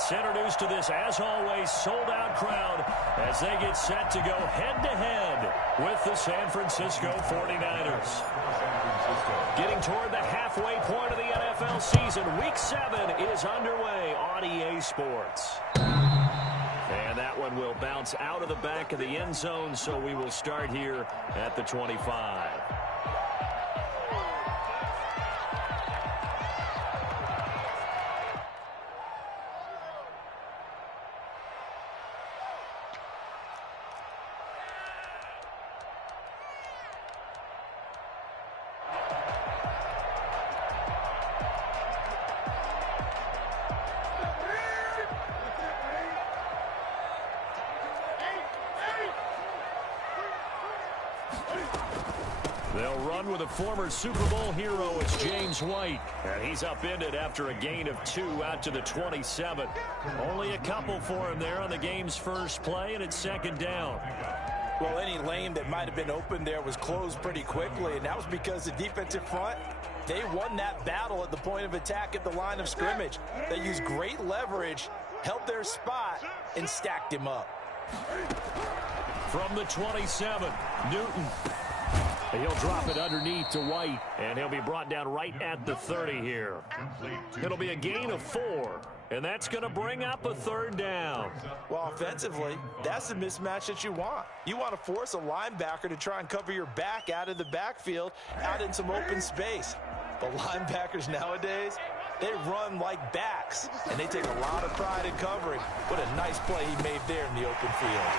let's introduce to this, as always, sold-out crowd as they get set to go head-to-head with the San Francisco 49ers. Getting toward the halfway point of the NFL season, Week 7 is underway on EA Sports. And that one will bounce out of the back of the end zone, so we will start here at the 25. They'll run with a former Super Bowl hero. It's James White. And he's upended after a gain of 2 out to the 27. Only a couple for him there on the game's first play, and it's second down. Well, any lane that might have been open there was closed pretty quickly, and that was because the defensive front, they won that battle at the point of attack at the line of scrimmage. They used great leverage, held their spot, and stacked him up. From the 27, Newton. He'll drop it underneath to White, and he'll be brought down right at the 30 here. It'll be a gain of 4, and that's going to bring up a third down. Well, offensively, that's the mismatch that you want. You want to force a linebacker to try and cover your back out of the backfield, out in some open space. The linebackers nowadays, they run like backs, and they take a lot of pride in covering. What a nice play he made there in the open field.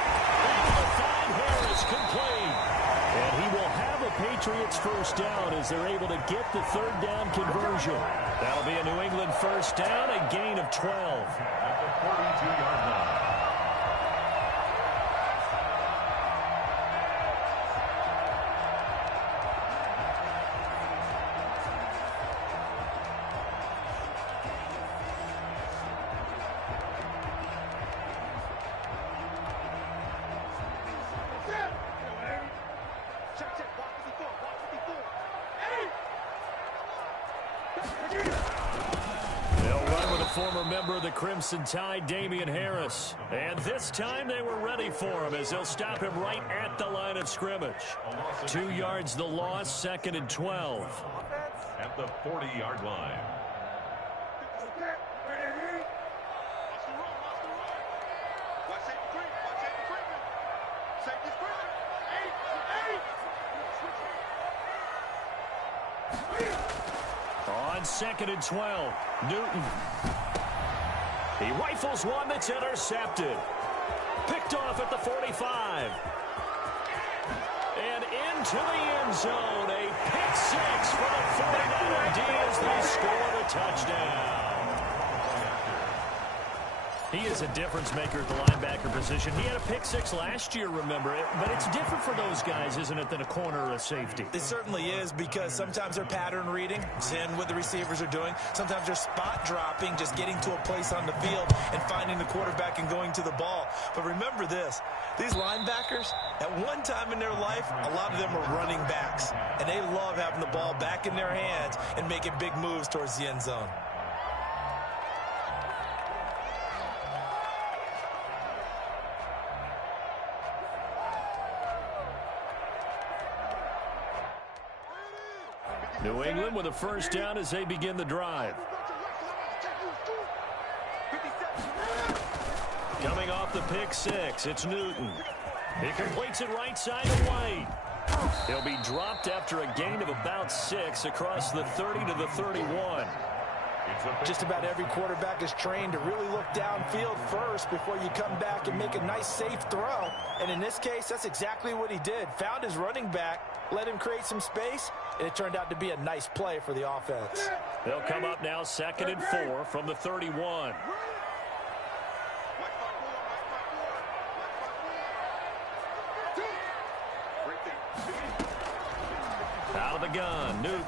Harris complete. And he will have a Patriots first down as they're able to get the third down conversion. That'll be a New England first down, a gain of 12. At the 42-yard line. Former member of the Crimson Tide, Damian Harris. And this time they were ready for him as they'll stop him right at the line of scrimmage. 2 yards the loss, second and 12. At the 40-yard line. On second and 12, Newton. He rifles one that's intercepted. Picked off at the 45. And into the end zone. A pick 6 for the 49er D as they score the touchdown. He is a difference maker at the linebacker position. He had a pick 6 last year, remember it. But it's different for those guys, isn't it, than a corner or a safety? It certainly is, because sometimes they're pattern reading, seeing what the receivers are doing. Sometimes they're spot dropping, just getting to a place on the field and finding the quarterback and going to the ball. But remember this, these linebackers, at one time in their life, a lot of them were running backs. And they love having the ball back in their hands and making big moves towards the end zone. New England with a first down as they begin the drive. Coming off the pick 6, it's Newton. He completes it right side to White. He'll be dropped after a gain of about 6 across the 30 to the 31. Just about every quarterback is trained to really look downfield first before you come back and make a nice, safe throw. And in this case, that's exactly what he did. Found his running back, let him create some space, and it turned out to be a nice play for the offense. They'll come up now second and 4 from the 31. Out of the gun, Newton.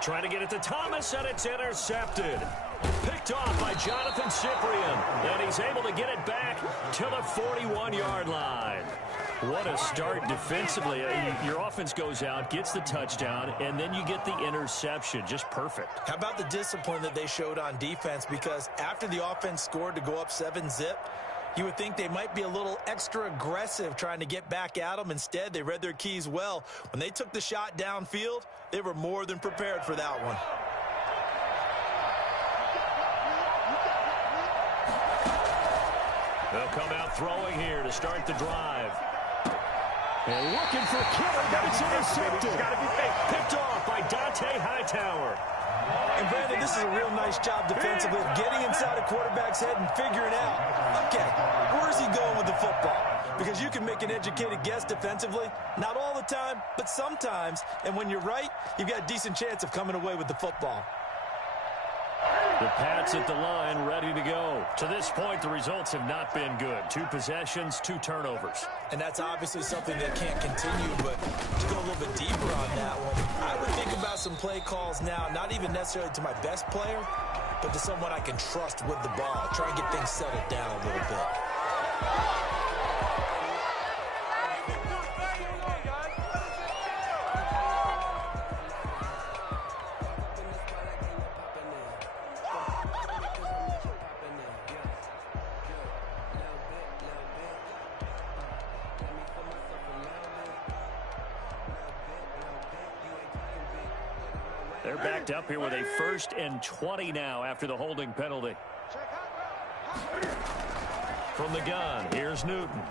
Trying to get it to Thomas, and it's intercepted. Picked off by Jonathan Cyprien. And he's able to get it back to the 41-yard line. What a start defensively. Your offense goes out, gets the touchdown, and then you get the interception. Just perfect. How about the discipline that they showed on defense? Because after the offense scored to go up 7-zip, you would think they might be a little extra aggressive trying to get back at them. Instead, they read their keys well. When they took the shot downfield, they were more than prepared for that one. They'll come out throwing here to start the drive. And looking for Kittle, but it's intercepted. Picked off by Dante Hightower. And Brandon, this is a real nice job defensively of getting inside a quarterback's head and figuring out, okay, where's he going with the football? Because you can make an educated guess defensively, not all the time, but sometimes. And when you're right, you've got a decent chance of coming away with the football. The Pats at the line, ready to go. To this point, the results have not been good. 2 possessions, 2 turnovers. And that's obviously something that can't continue, but to go a little bit deeper on that one, I would think about some play calls now, not even necessarily to my best player, but to someone I can trust with the ball. Try and get things settled down a little bit. They're backed up here with a 1st and 20 now after the holding penalty. From the gun, here's Newton.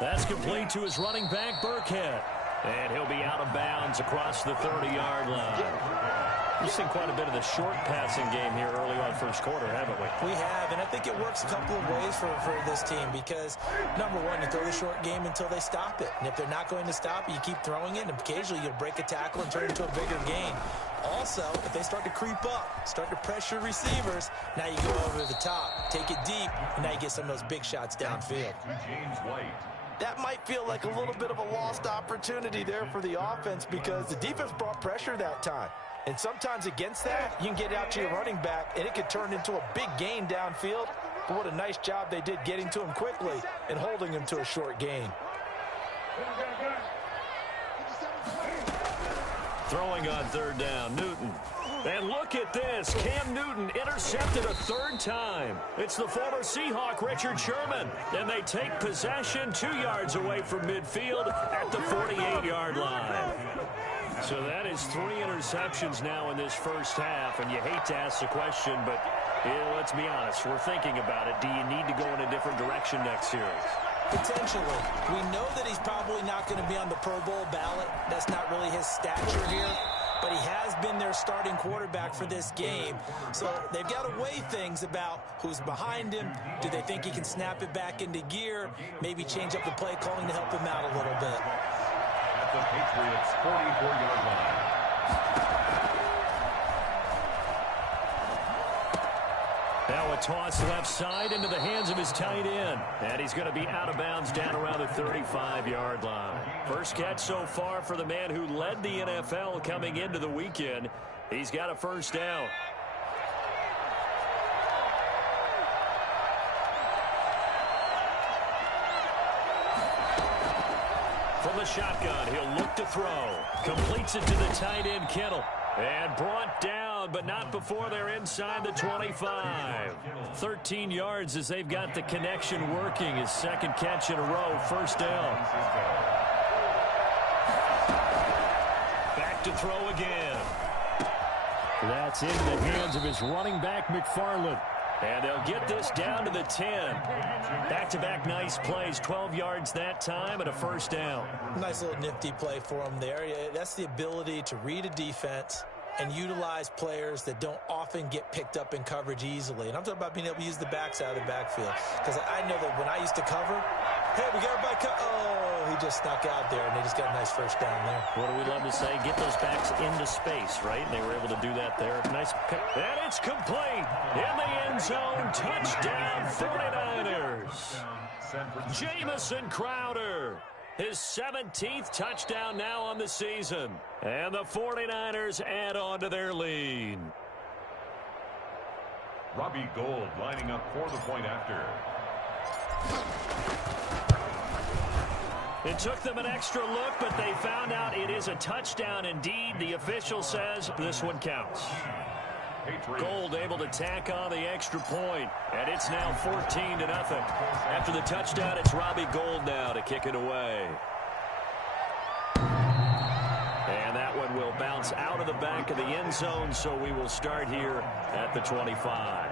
That's complete to his running back, Burkhead. And he'll be out of bounds across the 30-yard line. We've seen quite a bit of the short passing game here early on first quarter, haven't we? We have, and I think it works a couple of ways for this team because, number one, you throw the short game until they stop it. And if they're not going to stop it, you keep throwing it, and occasionally you'll break a tackle and turn it into a bigger gain. Also, if they start to creep up, start to pressure receivers, now you go over the top, take it deep, and now you get some of those big shots downfield. James White. That might feel like a little bit of a lost opportunity there for the offense because the defense brought pressure that time. And sometimes against that, you can get out to your running back, and it could turn into a big gain downfield. But what a nice job they did getting to him quickly and holding him to a short gain. Throwing on 3rd down, Newton. And look at this. Cam Newton intercepted a 3rd time. It's the former Seahawk, Richard Sherman. And they take possession 2 yards away from midfield at the 48-yard line. So that is 3 interceptions now in this first half. And you hate to ask the question, but let's be honest. We're thinking about it. Do you need to go in a different direction next series? Potentially. We know that he's probably not going to be on the Pro Bowl ballot. That's not really his stature here. But he has been their starting quarterback for this game. So they've got to weigh things about who's behind him. Do they think he can snap it back into gear? Maybe change up the play calling to help him out a little bit. At the Patriots' 44-yard line. Now a toss left side into the hands of his tight end. And he's going to be out of bounds down around the 35-yard line. First catch so far for the man who led the NFL coming into the weekend. He's got a 1st down. From the shotgun, he'll look to throw. Completes it to the tight end, Kittle. And brought down, but not before they're inside the 25. 13 yards as they've got the connection working. His 2nd catch in a row, 1st down. Back to throw again. That's into the hands of his running back, McFarland. And they'll get this down to the 10. Back-to-back nice plays, 12 yards that time and a 1st down. Nice little nifty play for him there. That's the ability to read a defense and utilize players that don't often get picked up in coverage easily. And I'm talking about being able to use the backside of the backfield. Because I know that when I used to cover, hey, we got everybody oh, he just snuck out there, and they just got a nice 1st down there. What do we love to say? Get those backs into space, right? And they were able to do that there. Nice pick. And it's complete. In the end zone, touchdown 49ers. Jamison Crowder. His 17th touchdown now on the season. And the 49ers add on to their lead. Robbie Gould lining up for the point after. It took them an extra look, but they found out it is a touchdown indeed. The official says this one counts. Gold able to tack on the extra point, and it's now 14-0. After the touchdown, it's Robbie Gould now to kick it away. And that one will bounce out of the back of the end zone, so we will start here at the 25.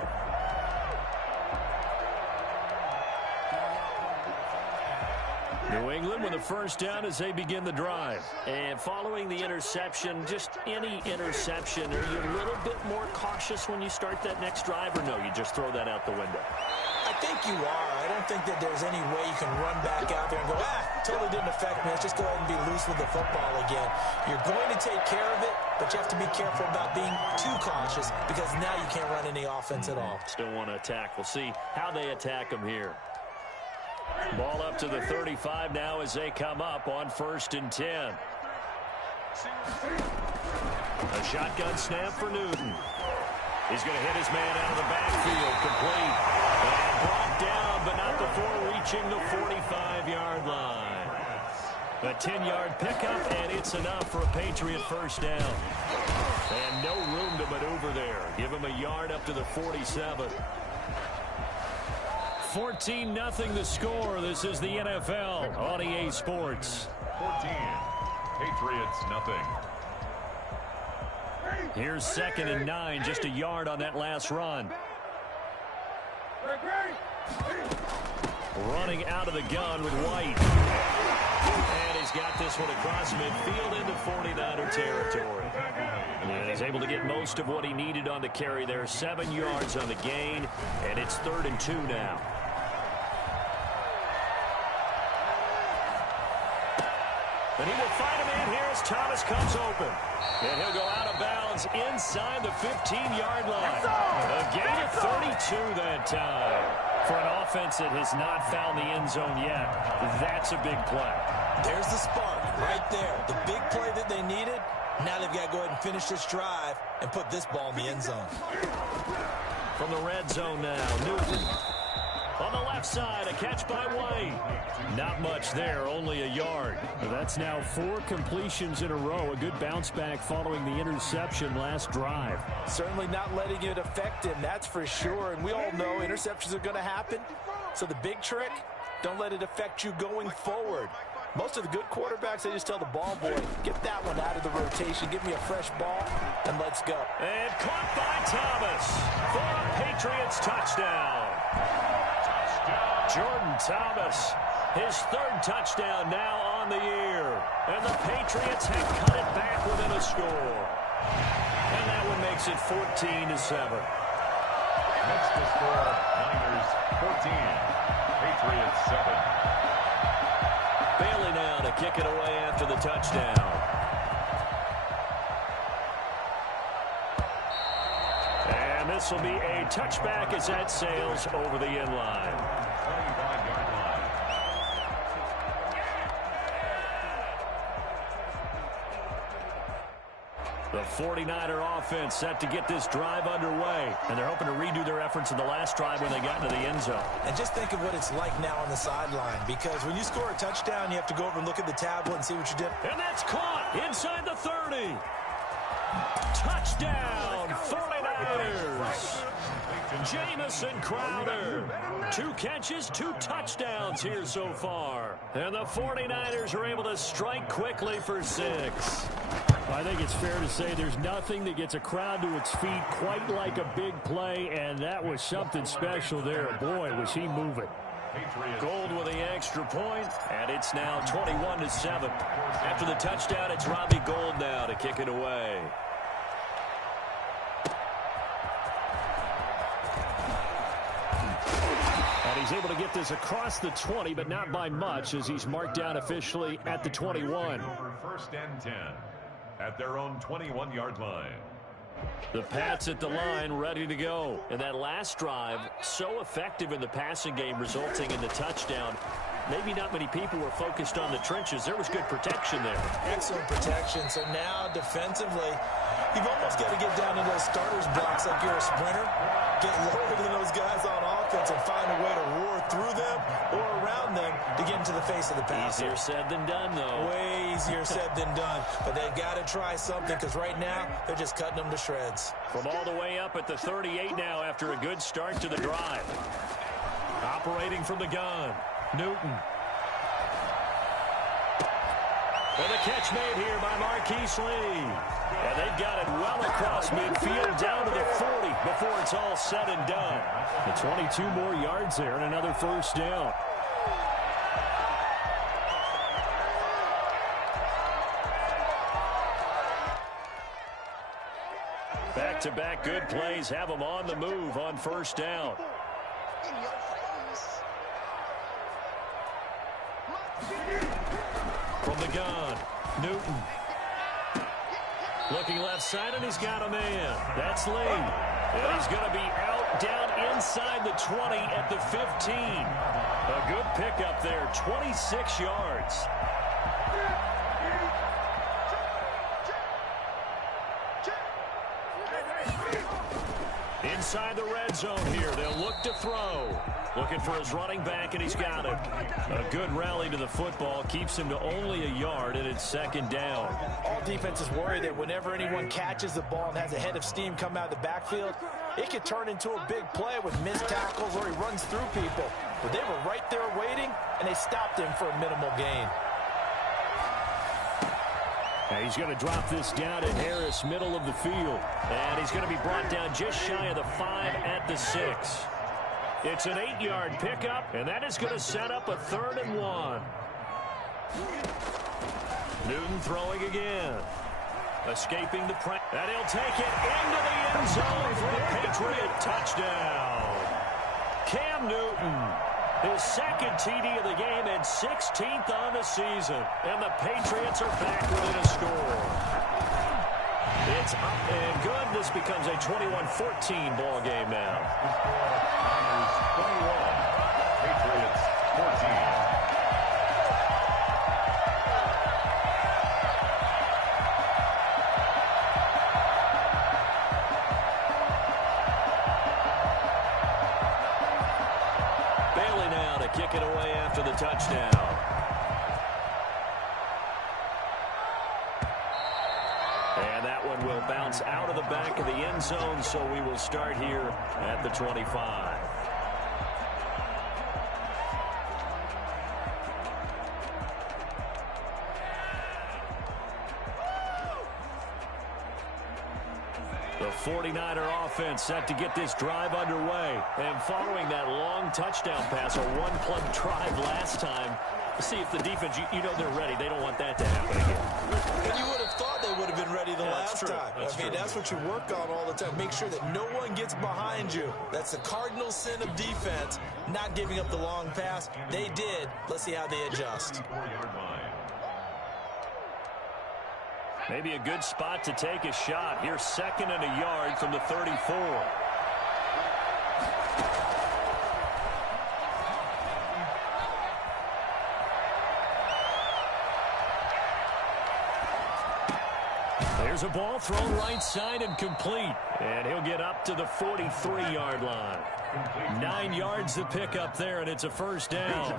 New England with a first down as they begin the drive. And following the interception, just any interception, are you a little bit more cautious when you start that next drive, or no, you just throw that out the window? I think you are. I don't think that there's any way you can run back out there and go, totally didn't affect me. Let's just go ahead and be loose with the football again. You're going to take care of it, but you have to be careful about being too cautious because now you can't run any offense at all. Still want to attack. We'll see how they attack them here. Ball up to the 35 now as they come up on 1st and 10. A shotgun snap for Newton. He's going to hit his man out of the backfield, complete. And brought down, but not before reaching the 45-yard line. A 10-yard pickup, and it's enough for a Patriot first down. And no room to maneuver there. Give him a yard up to the 47. 14-0 the score. This is the NFL on EA Sports. 14. Patriots, nothing. Here's 2nd and 9, just a yard on that last run. Running out of the gun with White. And he's got this one across midfield into 49er territory. And he's able to get most of what he needed on the carry there. 7 yards on the gain, and it's 3rd and 2 now. And he will find a man here as Thomas comes open. And he'll go out of bounds inside the 15-yard line. A gain of 32 that time. For an offense that has not found the end zone yet, that's a big play. There's the spark right there. The big play that they needed. Now they've got to go ahead and finish this drive and put this ball in the end zone. From the red zone now, Newton. On the left side, a catch by White. Not much there, only a yard. That's now 4 completions in a row. A good bounce back following the interception last drive. Certainly not letting it affect him, that's for sure. And we all know interceptions are going to happen. So the big trick, don't let it affect you going forward. Most of the good quarterbacks, they just tell the ball boy, get that one out of the rotation, give me a fresh ball, and let's go. And caught by Thomas for a Patriots touchdown. Jordan Thomas, his 3rd touchdown now on the year. And the Patriots have cut it back within a score. And that one makes it 14-7. Next to score, Niners 14, Patriots 7. Bailey now to kick it away after the touchdown. And this will be a touchback as that sails over the end line. 25-yard line. The 49er offense set to get this drive underway. And they're hoping to redo their efforts in the last drive when they got into the end zone. And just think of what it's like now on the sideline. Because when you score a touchdown, you have to go over and look at the tablet and see what you did. And that's caught inside the 30. Touchdown, 49ers. Jamison Crowder. 2 catches, 2 touchdowns here so far. And the 49ers are able to strike quickly for 6. I think it's fair to say there's nothing that gets a crowd to its feet quite like a big play, and that was something special there. Boy, was he moving. Gold with the extra point, and it's now 21-7. After the touchdown, it's Robbie Gould now to kick it away. And he's able to get this across the 20, but not by much, as he's marked down officially at the 21. 1st and 10 at their own 21-yard line. The Pats at the line, ready to go. And that last drive, so effective in the passing game, resulting in the touchdown. Maybe not many people were focused on the trenches. There was good protection there. Excellent protection. So now defensively, you've almost got to get down into those starters blocks like you're a sprinter. Get lower than those guys on offense and find a way to roar through them or around them to get into the face of the passer. Easier said than done, though. Way easier said than done. But they've got to try something because right now they're just cutting them to shreds. From all the way up at the 38 now after a good start to the drive. Operating from the gun, Newton. And the catch made here by Marquise Lee. And they've got it well across midfield down to the 40 before it's all said and done. The 22 more yards there and another first down. Back-to-back good plays have them on the move on first down. From the gun, Newton. Looking left side, and he's got a man. That's Lee. And he's going to be out down inside the 20 at the 15. A good pickup there, 26 yards. Inside the red zone here, they'll look to throw. Looking for his running back, and he's got it. A good rally to the football keeps him to only a yard, and it's second down. All defenses worry that whenever anyone catches the ball and has a head of steam come out of the backfield, it could turn into a big play with missed tackles or he runs through people. But they were right there waiting, and they stopped him for a minimal gain. Now he's going to drop this down at Harris, middle of the field. And he's going to be brought down just shy of the 5 at the 6. It's an 8-yard pickup, and that is going to set up a 3rd and 1. Newton throwing again. Escaping the pressure. And he'll take it into the end zone for a Patriot touchdown. Cam Newton, his second TD of the game and 16th on the season. And the Patriots are back within a score. It's up and good. This becomes a 21-14 ball game now. Niners 21, Patriots 14. Bailey now to kick it away after the touchdown. And that one will bounce out of the back of the end zone, so we will start here at the 25. The 49er offense set to get this drive underway. And following that long touchdown pass, a one-play drive last time, see if the defense, you know they're ready. They don't want that to happen again. And you would have thought they would have been ready the last time. That's what you work on all the time. Make sure that no one gets behind you. That's the cardinal sin of defense, not giving up the long pass. They did. Let's see how they adjust. Maybe a good spot to take a shot. Here's 2nd and a yard from the 34. There's a ball thrown right side and complete. And he'll get up to the 43-yard line. 9 yards to pick up there, and it's a first down.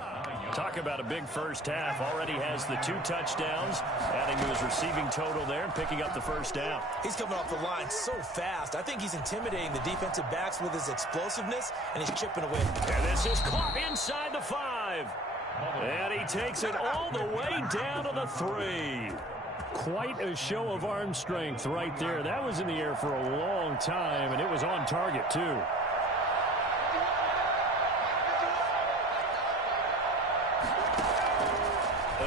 Talk about a big first half. Already has the 2 touchdowns, adding to his receiving total there and picking up the first down. He's coming off the line so fast. I think he's intimidating the defensive backs with his explosiveness, and he's chipping away. And this is caught inside the 5. And he takes it all the way down to the 3. Quite a show of arm strength right there. That was in the air for a long time, and it was on target, too.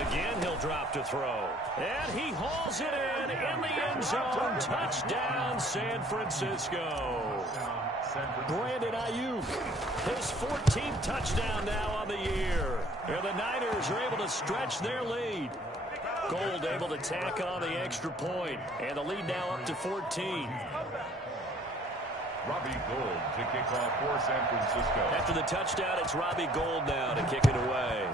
Again, he'll drop to throw. And he hauls it in the end zone. Touchdown, San Francisco. Brandon Ayuk, his 14th touchdown now on the year. And the Niners are able to stretch their lead. Gold able to tack on the extra point. And the lead now up to 14. Robbie Gould to kick off for San Francisco. After the touchdown, it's Robbie Gould now to kick it away.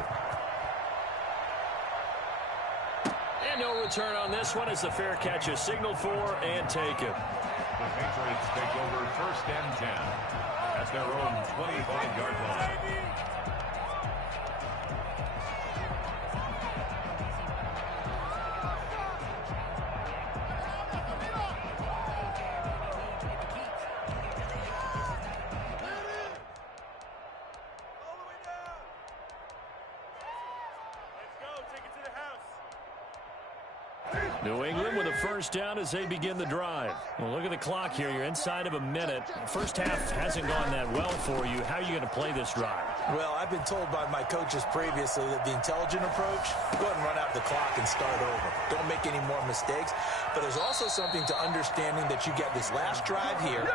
And no return on this one as the fair catch is signaled for and taken. The Patriots take over 1st and 10 at their own 25-yard line. New England with a first down as they begin the drive. Well, look at the clock here. You're inside of a minute. First half hasn't gone that well for you. How are you going to play this drive? Well, I've been told by my coaches previously that the intelligent approach, go ahead and run out the clock and start over. Don't make any more mistakes. But there's also something to understanding that you get this last drive here.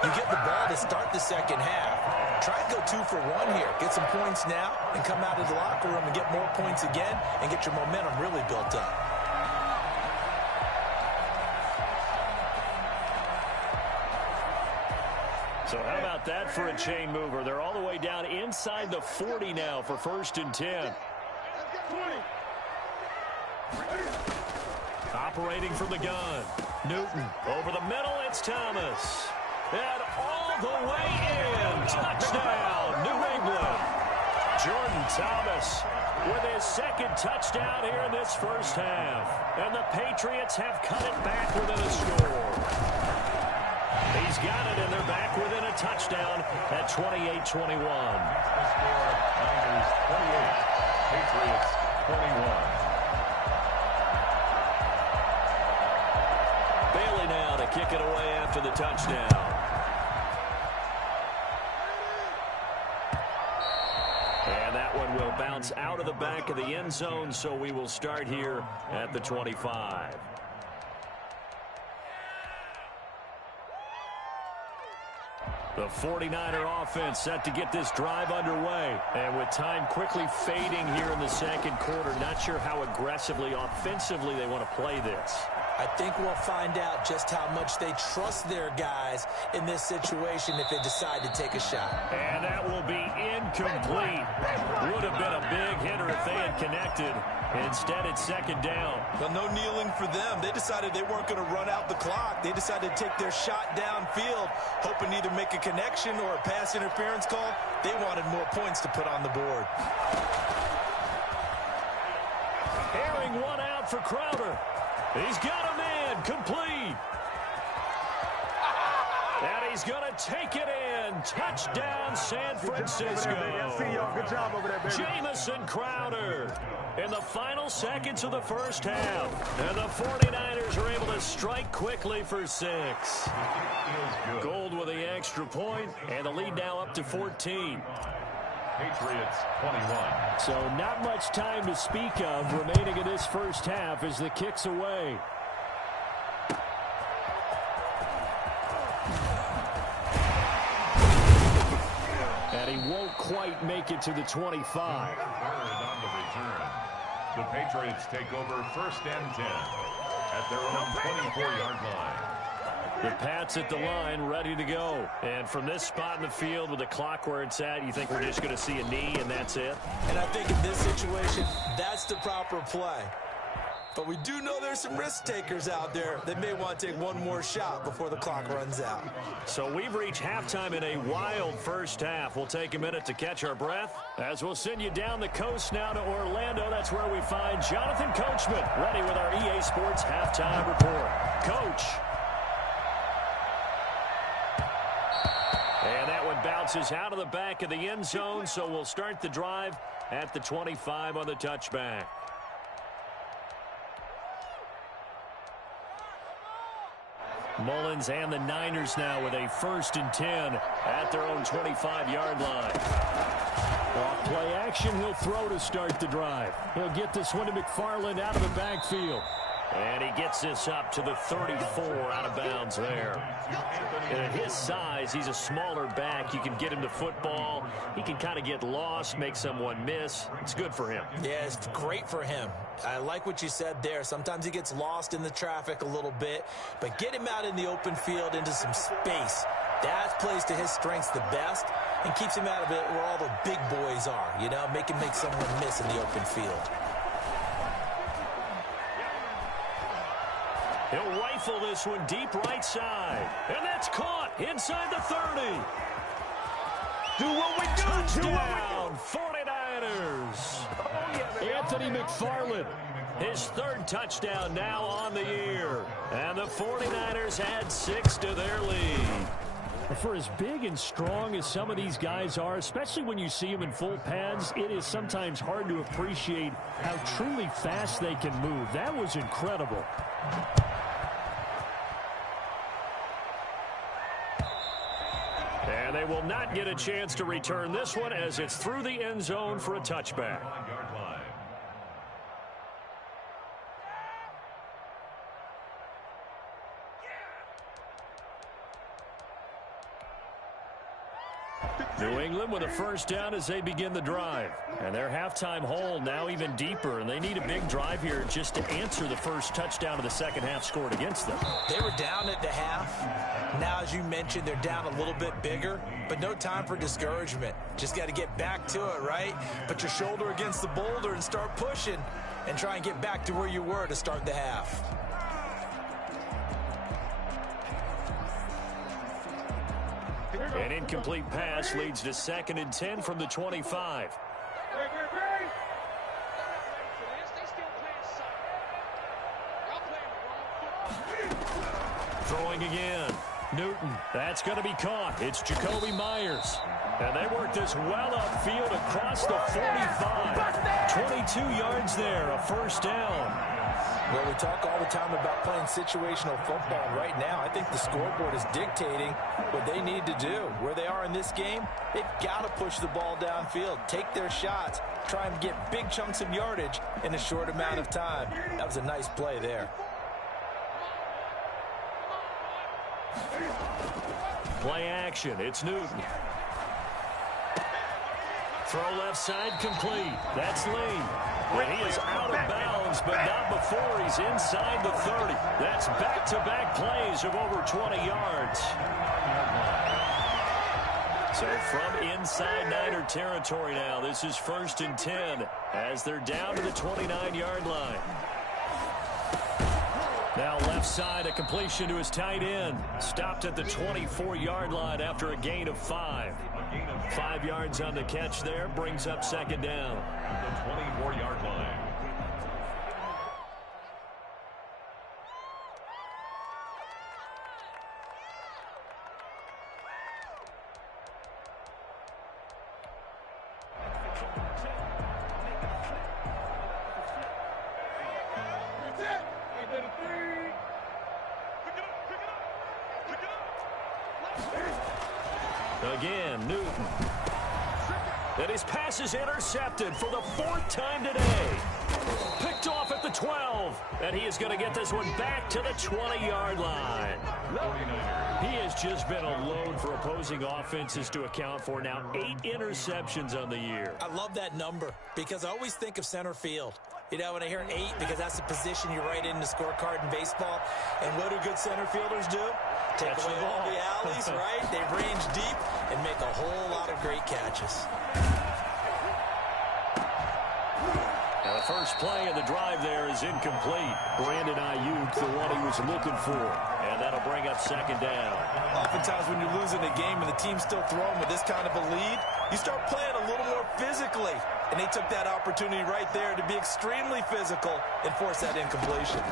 You get the ball to start the second half. Try and go 2 for 1 here. Get some points now and come out of the locker room and get more points again and get your momentum really built up. So how about that for a chain mover? They're all the way down inside the 40 now for 1st and 10. Operating from the gun. Newton over the middle. It's Thomas. And all the way in. Touchdown, New England. Jordan Thomas with his 2nd touchdown here in this first half. And the Patriots have cut it back within a score. He's got it, and they're back within a touchdown at 28-21. Niners 28, Patriots 21. Bailey now to kick it away after the touchdown. And that one will bounce out of the back of the end zone, so we will start here at the 25. The 49er offense set to get this drive underway. And with time quickly fading here in the second quarter, not sure how aggressively, offensively they want to play this. I think we'll find out just how much they trust their guys in this situation if they decide to take a shot. And that will be incomplete. Would have been a big hitter if they had connected. Instead, it's 2nd down. Well, no kneeling for them. They decided they weren't going to run out the clock. They decided to take their shot downfield, hoping to either make a connection or a pass interference call. They wanted more points to put on the board. Airing one out for Crowder. He's got a man, complete. And he's going to take it in. Touchdown, San Francisco. Good job over there, baby. Jamison Crowder in the final seconds of the first half. And the 49ers are able to strike quickly for 6. Gold with the extra point, and the lead now up to 14. Patriots 21. So not much time to speak of remaining in this first half as the kick's away. And he won't quite make it to the 25. On the return. The Patriots take over 1st and 10 at their own 24-yard line. The Pats at the line, ready to go. And from this spot in the field with the clock where it's at, you think we're just going to see a knee and that's it? And I think in this situation, that's the proper play. But we do know there's some risk takers out there that may want to take one more shot before the clock runs out. So we've reached halftime in a wild first half. We'll take a minute to catch our breath as we'll send you down the coast now to Orlando. That's where we find Jonathan Coachman ready with our EA Sports halftime report. Coach. And that one bounces out of the back of the end zone, so we'll start the drive at the 25 on the touchback. Mullins and the Niners now with a 1st and 10 at their own 25-yard line. Off play action, he'll throw to start the drive. He'll get this one to McFarland out of the backfield. And he gets this up to the 34 out of bounds there. And at his size, he's a smaller back. You can get him to football. He can kind of get lost, make someone miss. It's good for him. Yeah, it's great for him. I like what you said there. Sometimes he gets lost in the traffic a little bit, but get him out in the open field into some space. That plays to his strengths the best and keeps him out of it where all the big boys are, you know, make him make someone miss in the open field. He'll rifle this one deep right side. And that's caught inside the 30. Do what we do. Touchdown, 49ers. Anthony McFarland, his 3rd touchdown now on the year. And the 49ers add 6 to their lead. For as big and strong as some of these guys are, especially when you see them in full pads, it is sometimes hard to appreciate how truly fast they can move. That was incredible. And they will not get a chance to return this one as it's through the end zone for a touchback. New England with a first down as they begin the drive. And their halftime hole now even deeper, and they need a big drive here just to answer the first touchdown of the second half scored against them. They were down at the half. Now, as you mentioned, they're down a little bit bigger, but no time for discouragement. Just got to get back to it, right? Put your shoulder against the boulder and start pushing and try and get back to where you were to start the half. An incomplete pass leads to 2nd and 10 from the 25. Throwing again. Newton. That's going to be caught. It's Jacoby Myers. And they work this well upfield across the 45. 22 yards there, a first down. Well, we talk all the time about playing situational football. And right now, I think the scoreboard is dictating what they need to do. Where they are in this game, they've got to push the ball downfield, take their shots, try and get big chunks of yardage in a short amount of time. That was a nice play there. Play action. It's Newton. Throw left side complete. That's Lee. And he is out of bounds, but not before he's inside the 30. That's back-to-back plays of over 20 yards. So from inside Niner territory now, this is 1st and 10 as they're down to the 29-yard line. Now left side, a completion to his tight end. Stopped at the 24-yard line after a gain of 5. 5 yards on the catch there, brings up 2nd down. The 24-yard line. Again, Newton. And his pass is intercepted for the 4th time today. Picked off at the 12. And he is going to get this one back to the 20-yard line. He has just been a load for opposing offenses to account for. Now 8 interceptions on the year. I love that number because I always think of center field. You know, when I hear 8, because that's the position you write in the scorecard in baseball. And what do good center fielders do? Take away all the alleys, right? They range deep and make a whole lot of great catches. Now the first play of the drive there is incomplete. Brandon Ayuk, the one he was looking for. And that'll bring up 2nd down. Oftentimes when you're losing a game and the team's still throwing with this kind of a lead, you start playing a little more physically. And they took that opportunity right there to be extremely physical and force that incompletion.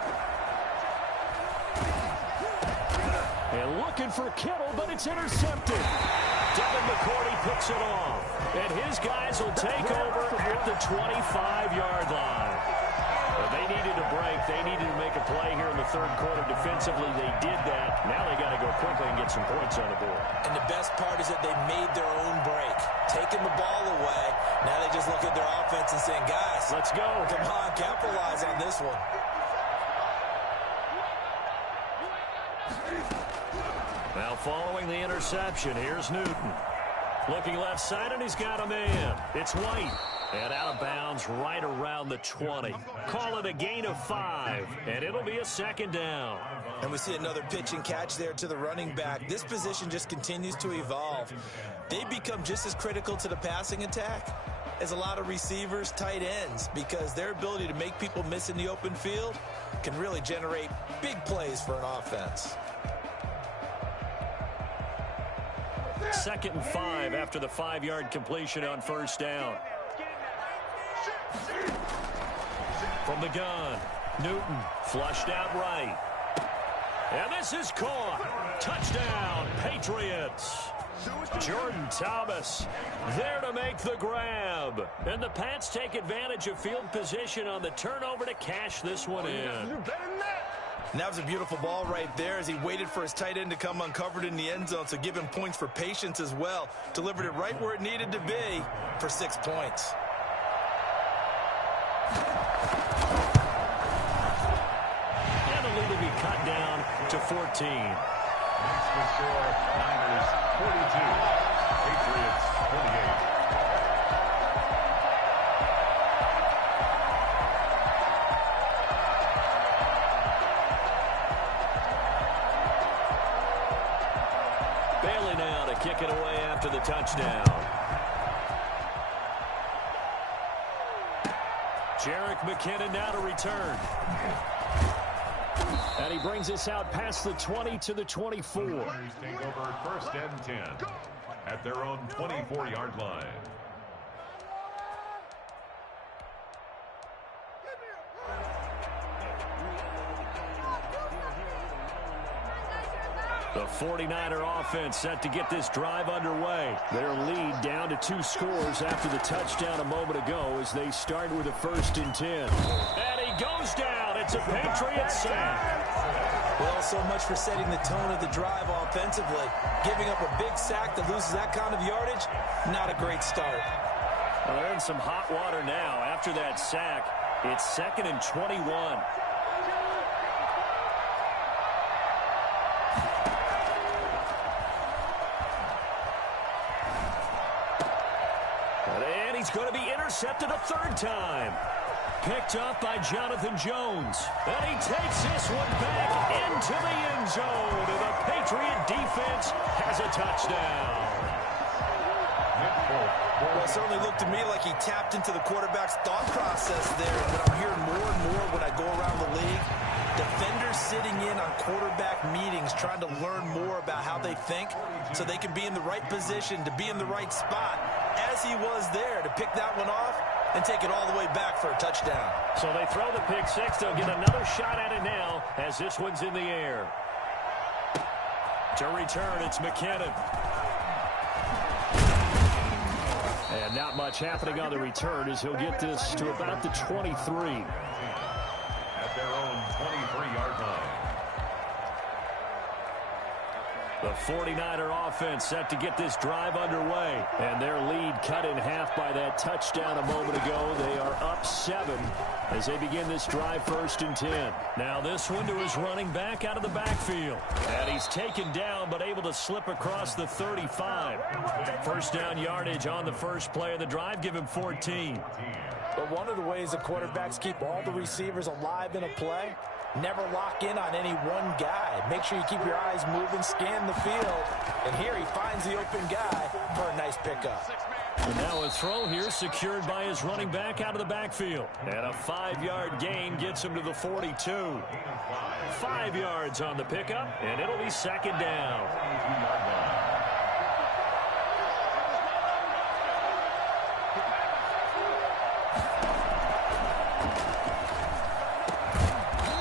And looking for Kittle, but it's intercepted. Devin McCourty picks it off. And his guys will take over at the 25-yard line. But they needed a break. They needed to make a play here in the 3rd quarter. Defensively, they did that. Now they got to go quickly and get some points on the board. And the best part is that they made their own break. Taking the ball away. Now they just look at their offense and saying, guys, let's go. Come on, capitalize on this one. Now following the interception, here's Newton. Looking left side, and he's got a man. It's White. And out of bounds right around the 20. Call it a gain of 5, and it'll be a 2nd down. And we see another pitch and catch there to the running back. This position just continues to evolve. They become just as critical to the passing attack as a lot of receivers, tight ends, because their ability to make people miss in the open field can really generate big plays for an offense. 2nd and 5 after the 5-yard completion on 1st down. From the gun, Newton flushed out right. And this is caught. Touchdown, Patriots. Jordan Thomas there to make the grab. And the Pats take advantage of field position on the turnover to cash this one in. And that was a beautiful ball right there as he waited for his tight end to come uncovered in the end zone, so give him points for patience as well. Delivered it right where it needed to be for 6 points. And the lead will be cut down to 14. Makes the score Niners 42, Patriots 28. Bailey now to kick it away after the touchdown. Jerick McKinnon now to return. And he brings us out past the 20 to the 24. Niners take over 1st and 10 at their own 24-yard line. The 49er offense set to get this drive underway. Their lead down to 2 scores after the touchdown a moment ago as they start with a 1st and 10. And he goes down. It's a Patriots sack. Well, so much for setting the tone of the drive offensively. Giving up a big sack that loses that kind of yardage, not a great start. Well, they're in some hot water now after that sack. It's 2nd and 21. And he's going to be intercepted a 3rd time. Picked up by Jonathan Jones. And he takes this one back into the end zone. And the Patriot defense has a touchdown. Well, it certainly looked to me like he tapped into the quarterback's thought process there. And what I'm hearing more and more when I go around the league, defenders sitting in on quarterback meetings trying to learn more about how they think so they can be in the right position to be in the right spot, as he was there to pick that one off and take it all the way back for a touchdown. So they throw the pick six. They'll get another shot at it now as this one's in the air. To return, it's McKinnon. And not much happening on the return as he'll get this to about the 23. At their own 23-yard line. The 49er offense set to get this drive underway. And their lead cut in half by that touchdown a moment ago. They are up 7 as they begin this drive 1st and 10. Now this one to his running back out of the backfield. And he's taken down but able to slip across the 35. 1st down yardage on the first play of the drive. Give him 14. But one of the ways the quarterbacks keep all the receivers alive in a play, never lock in on any one guy. Make sure you keep your eyes moving, scan the field. And here he finds the open guy for a nice pickup. And now a throw here secured by his running back out of the backfield. And a 5-yard gain gets him to the 42. 5 yards on the pickup, and it'll be 2nd down.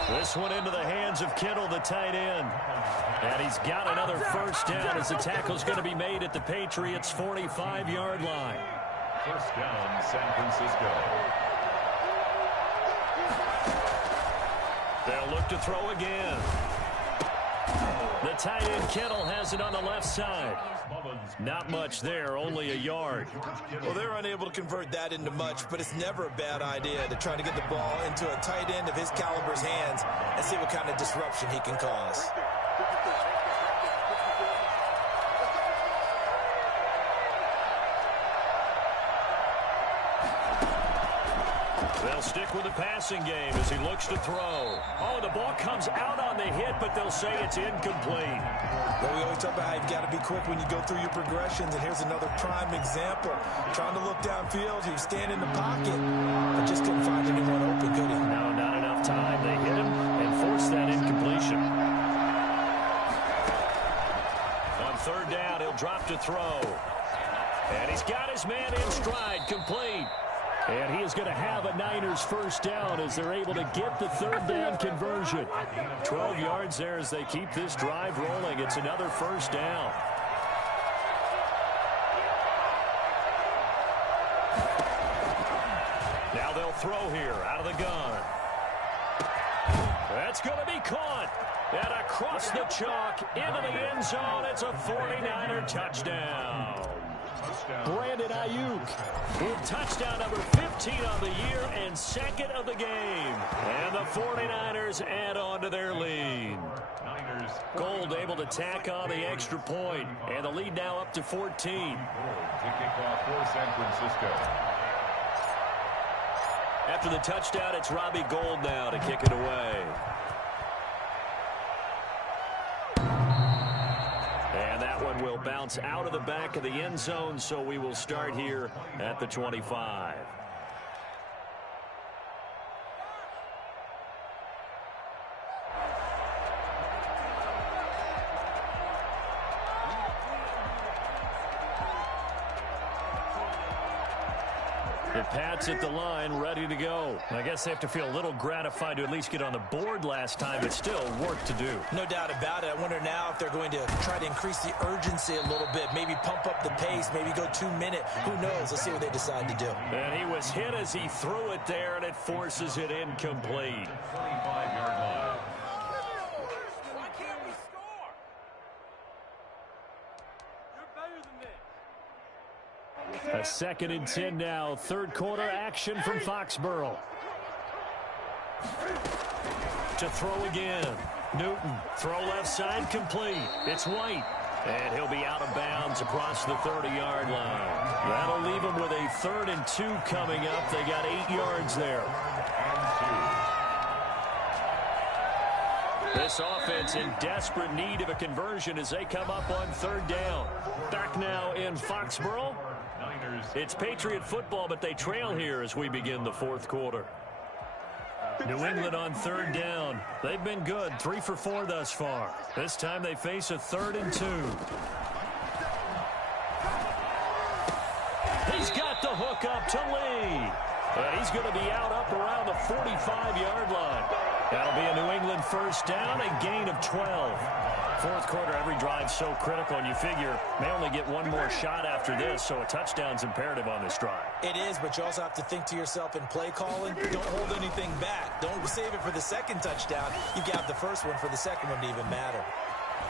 This one into the hands of Kittle, the tight end. And he's got another 1st down as the tackle's going to be made at the Patriots' 45-yard line. 1st down, San Francisco. They'll look to throw again. The tight end Kittle has it on the left side. Not much there, only a yard. Well, they're unable to convert that into much, but it's never a bad idea to try to get the ball into a tight end of his caliber's hands and see what kind of disruption he can cause. They'll stick with the passing game as he looks to throw. Oh, the ball comes out on the hit, but they'll say it's incomplete. Well, we always talk about how you've got to be quick when you go through your progressions, and here's another prime example. Trying to look downfield, he was standing in the pocket, but just couldn't find anyone open, could he? No, not enough time. They hit him and forced that incompletion. On 3rd down, he'll drop to throw. And he's got his man in stride, complete. And he is going to have a Niners first down as they're able to get the third down conversion. 12 yards there as they keep this drive rolling. It's another first down. Now they'll throw here out of the gun. That's going to be caught. And across the chalk into the end zone. It's a 49er touchdown. Brandon Ayuk with touchdown number 15 on the year and second of the game. And the 49ers add on to their lead. Gold able to tack on the extra point. And the lead now up to 14. To kick off for San Francisco. After the touchdown, it's Robbie Gould now to kick it away. And that one will bounce out of the back of the end zone, so we will start here at the 25. The Pats at the line, ready to go. I guess they have to feel a little gratified to at least get on the board last time, but still work to do. No doubt about it. I wonder now if they're going to try to increase the urgency a little bit, maybe pump up the pace, maybe go 2 minute. Who knows? Let's see what they decide to do. And he was hit as he threw it there, and it forces it incomplete. 25-yard line. Why can't we score? You're better than this. A 2nd and 10 now. Third quarter action from Foxborough. To throw again. Newton. Throw left side complete. It's White. And he'll be out of bounds across the 30-yard line. That'll leave him with a 3rd and 2 coming up. They got 8 yards there. This offense in desperate need of a conversion as they come up on 3rd down. Back now in Foxborough. It's Patriot football, but they trail here as we begin the 4th quarter. New England on 3rd down. They've been good, 3 for 4 thus far. This time they face a 3rd and 2. He's got the hook up to Lee. And he's going to be out up around the 45-yard line. That'll be a New England first down, a gain of 12. 4th quarter, every drive so critical, and you figure may only get one more shot after this, so a touchdown's imperative on this drive. It is, but you also have to think to yourself in play calling, don't hold anything back. Don't save it for the 2nd touchdown. You got the first one for the 2nd one to even matter.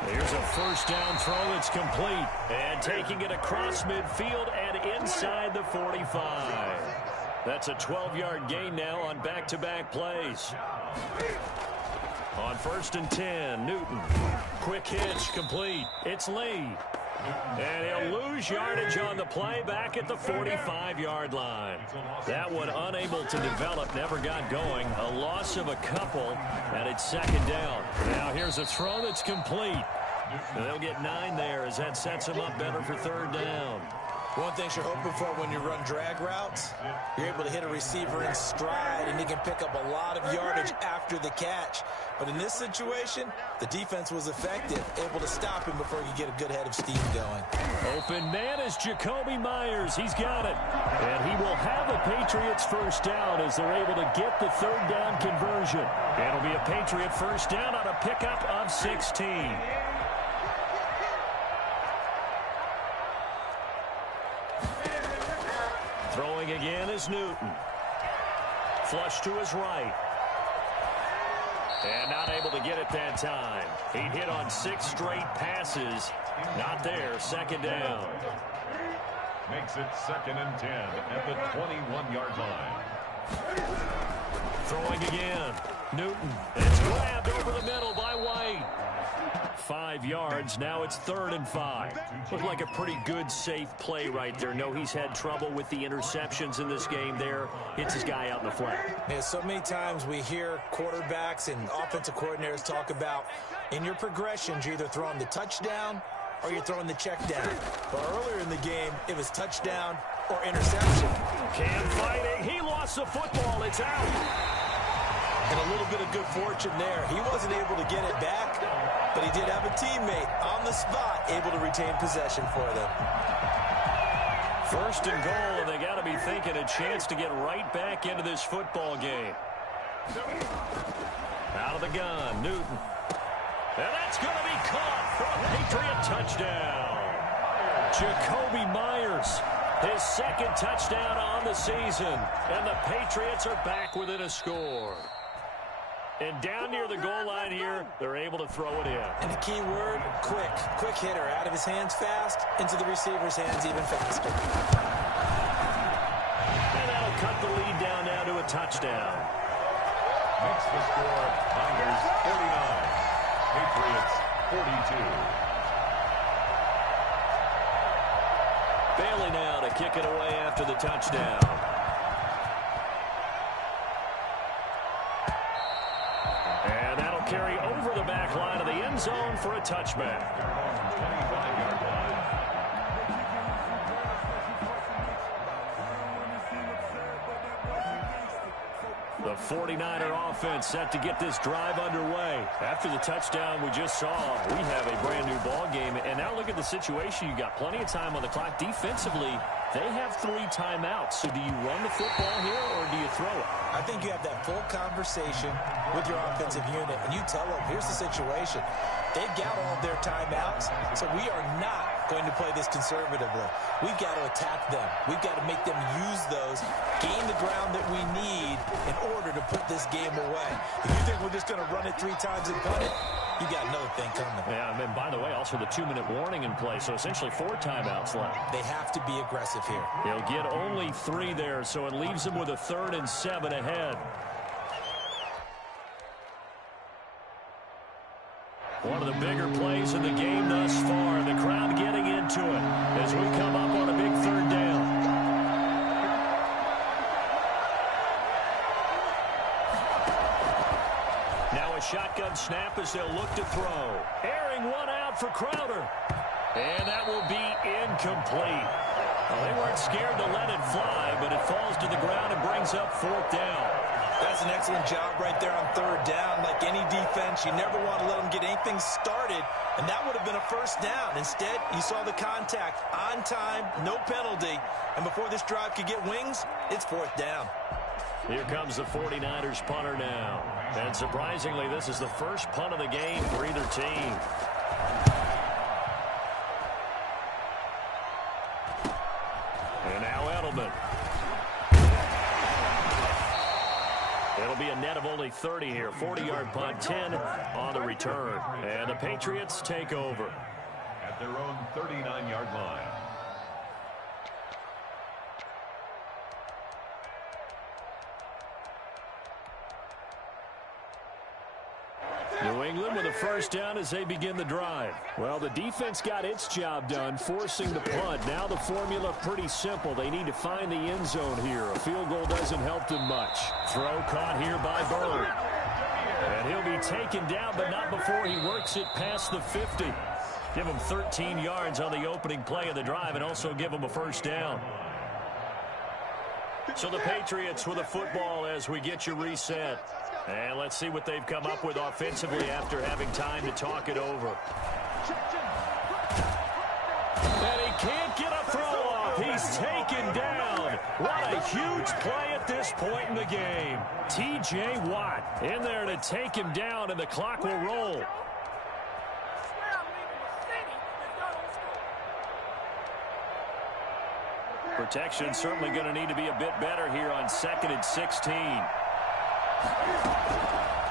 Here's a first down throw that's complete. And taking it across midfield and inside the 45. That's a 12-yard gain now on back-to-back plays. On 1st and 10, Newton. Quick hitch, complete. It's Lee. And he'll lose yardage on the play back at the 45-yard line. That one unable to develop, never got going. A loss of a couple, and it's 2nd down. Now here's a throw that's complete. And they'll get 9 there as that sets them up better for 3rd down. One thing you're hoping for when you run drag routes, you're able to hit a receiver in stride, and he can pick up a lot of yardage after the catch. But in this situation, the defense was effective, able to stop him before he could get a good head of steam going. Open man is Jacoby Myers. He's got it. And he will have a Patriots first down as they're able to get the 3rd down conversion. It'll be a Patriot first down on a pickup of 16. Throwing again is Newton. Flush to his right. And not able to get it that time. He hit on 6 straight passes. Not there. 2nd down. Makes it 2nd and 10 at the 21-yard line. Throwing again. Newton. It's grabbed over the middle by White. 5 yards. Now it's 3rd and 5. Looked like a pretty good, safe play right there. No, he's had trouble with the interceptions in this game there. Hits his guy out in the flat. Yeah, so many times we hear quarterbacks and offensive coordinators talk about in your progressions, you're either throwing the touchdown or you're throwing the check down. But earlier in the game, it was touchdown or interception. Cam fighting. He lost the football. It's out. And a little bit of good fortune there. He wasn't able to get it back, but he did have a teammate on the spot able to retain possession for them. First and goal, and they got to be thinking a chance to get right back into this football game. Out of the gun, Newton. And that's going to be caught for a Patriot touchdown. Jakobi Meyers, his second touchdown on the season. And the Patriots are back within a score. And down near the goal line here, they're able to throw it in. And the key word, quick. Quick hitter. Out of his hands fast, into the receiver's hands even faster. And that'll cut the lead down now to a touchdown. Makes the score Niners 49, Patriots 42. Bailey now to kick it away after the touchdown. And that'll carry over the back line of the end zone for a touchback. 25-yard line. The 49er offense set to get this drive underway. After the touchdown we just saw, we have a brand new ball game. And now look at the situation. You got plenty of time on the clock. Defensively, they have 3 timeouts. So do you run the football here or do you throw it? I think you have that full conversation with your offensive unit, and you tell them, here's the situation. They've got all of their timeouts, so we are not going to play this conservatively. We've got to attack them. We've got to make them use those, gain the ground that we need in order to put this game away. If you think we're just going to run it 3 times and punt it, you got another thing coming. Yeah, and by the way, also the 2-minute warning in play, so essentially 4 timeouts left. They have to be aggressive here. He'll get only 3 there, so it leaves him with a 3rd and 7 ahead. One of the bigger plays in the game thus far. The crowd getting into it as we come up on a big 3rd down. Now a shotgun snap as they'll look to throw. Airing one out for Crowder. And that will be incomplete. Well, they weren't scared to let it fly, but it falls to the ground and brings up 4th down. That's an excellent job right there on 3rd down. Like any defense, you never want to let them get anything started, and that would have been a 1st down. Instead, you saw the contact on time, no penalty, and before this drive could get wings, it's 4th down. Here comes the 49ers punter now. And surprisingly, this is the first punt of the game for either team. And now Edelman. It'll be a net of only 30 here. 40-yard punt, 10 on the return. And the Patriots take over. At their own 39-yard line. New England with a 1st down as they begin the drive. Well, the defense got its job done, forcing the punt. Now the formula pretty simple. They need to find the end zone here. A field goal doesn't help them much. Throw caught here by Bird. And he'll be taken down, but not before he works it past the 50. Give him 13 yards on the opening play of the drive and also give him a 1st down. So the Patriots with a football as we get you reset. And let's see what they've come up with offensively after having time to talk it over. And he can't get a throw off. He's taken down. What a huge play at this point in the game. T.J. Watt in there to take him down, and the clock will roll. Protection certainly going to need to be a bit better here on 2nd and 16.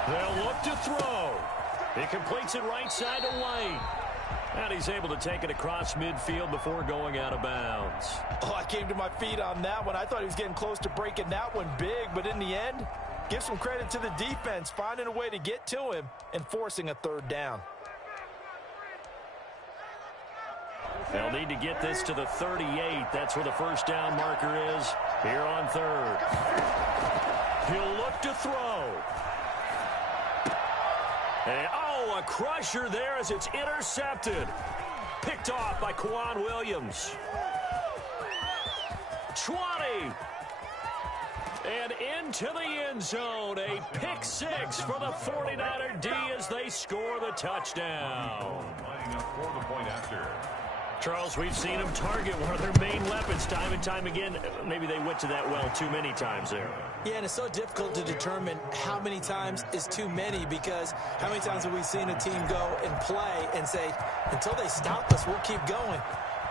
They'll look to throw. He completes it right side to White. And he's able to take it across midfield before going out of bounds. Oh, I came to my feet on that one. I thought he was getting close to breaking that one big, but in the end, give some credit to the defense, finding a way to get to him and forcing a 3rd down. They'll need to get this to the 38. That's where the 1st down marker is here on 3rd. He'll look to throw. And, oh, a crusher there as it's intercepted. Picked off by Kwan Williams. 20. And into the end zone. A pick 6 for the 49er D as they score the touchdown. Lining up for the point after. Charles, we've seen them target one of their main weapons time and time again. Maybe they went to that well too many times there. Yeah, and it's so difficult to determine how many times is too many, because how many times have we seen a team go and play and say, until they stop us, we'll keep going.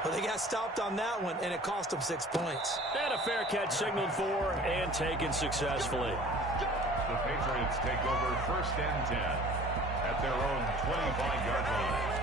Well, they got stopped on that one, and it cost them 6 points. And a fair catch signaled for and taken successfully. The Patriots take over 1st and 10 at their own 25-yard line.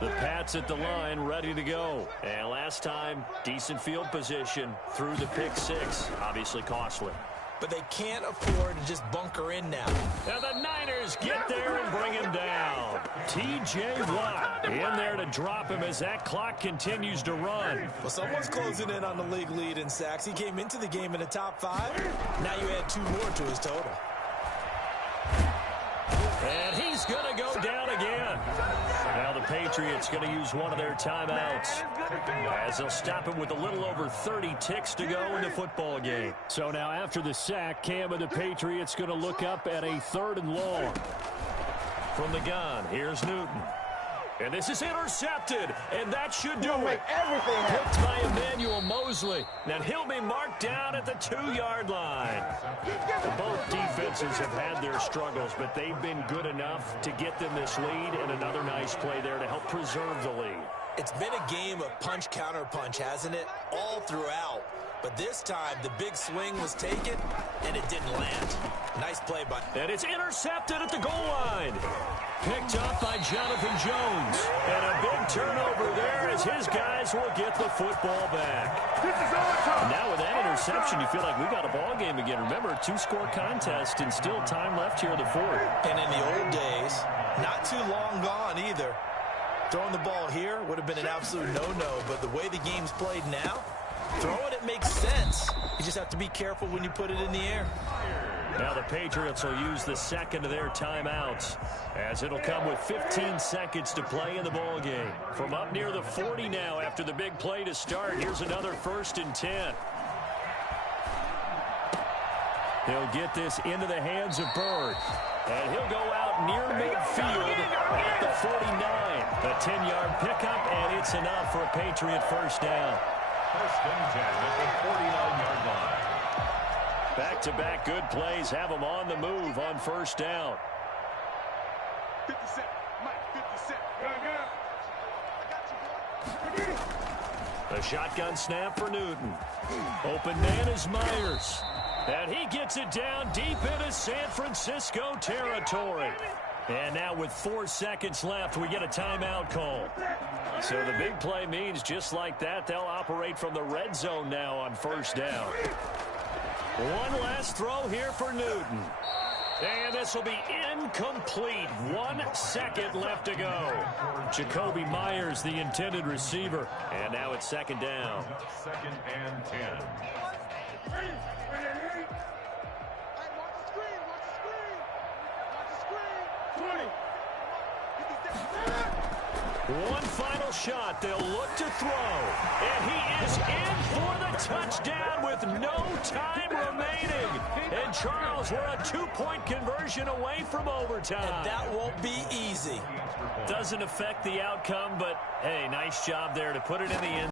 The Pats at the line, ready to go. And last time, decent field position through the pick six. Obviously costly. But they can't afford to just bunker in now. And the Niners get there and bring him down. T.J. Watt in there to drop him as that clock continues to run. Well, someone's closing in on the league lead in sacks. He came into the game in the top 5. Now you add 2 more to his total. And he's going to go down again. Now the Patriots going to use one of their timeouts as they'll stop him with a little over 30 ticks to go in the football game. So now after the sack, Cam and the Patriots going to look up at a 3rd and long. From the gun, here's Newton. And this is intercepted, and that should do it. Picked by Emmanuel Mosley. Now he'll be marked down at the 2-yard line. Both defenses have had their struggles, but they've been good enough to get them this lead, and another nice play there to help preserve the lead. It's been a game of punch-counter-punch, hasn't it? All throughout. But this time, the big swing was taken, and it didn't land. Nice play by... And it's intercepted at the goal line. Picked up by Jonathan Jones. And a big turnover there as his guys will get the football back. Now with that interception, you feel like we got a ball game again. Remember, 2-score contest and still time left here in the 4th. And in the old days, not too long gone either. Throwing the ball here would have been an absolute no-no, but the way the game's played now, throwing it makes sense. You just have to be careful when you put it in the air. Now the Patriots will use the second of their timeouts as it'll come with 15 seconds to play in the ball game. From up near the 40 now after the big play to start, here's another 1st and 10. He'll get this into the hands of Bird. And he'll go out near midfield at the 49. A 10-yard pickup, and it's enough for a Patriot first down. 1st and 10 at the 49-yard line. Back-to-back good plays have them on the move on 1st down. 57, Mike, 57. The shotgun snap for Newton. Open man is Myers. And he gets it down deep into San Francisco territory. And now with 4 seconds left, we get a timeout call. So the big play means just like that, they'll operate from the red zone now on 1st down. One last throw here for Newton. And this will be incomplete. 1 second left to go. Jacoby Myers, the intended receiver. And now it's 2nd down. 2nd and 10. One final shot. They'll look to throw. And he is in for the touchdown with no time remaining. And Charles, we're a 2-point conversion away from overtime. And that won't be easy. Doesn't affect the outcome, but hey, nice job there to put it in the end.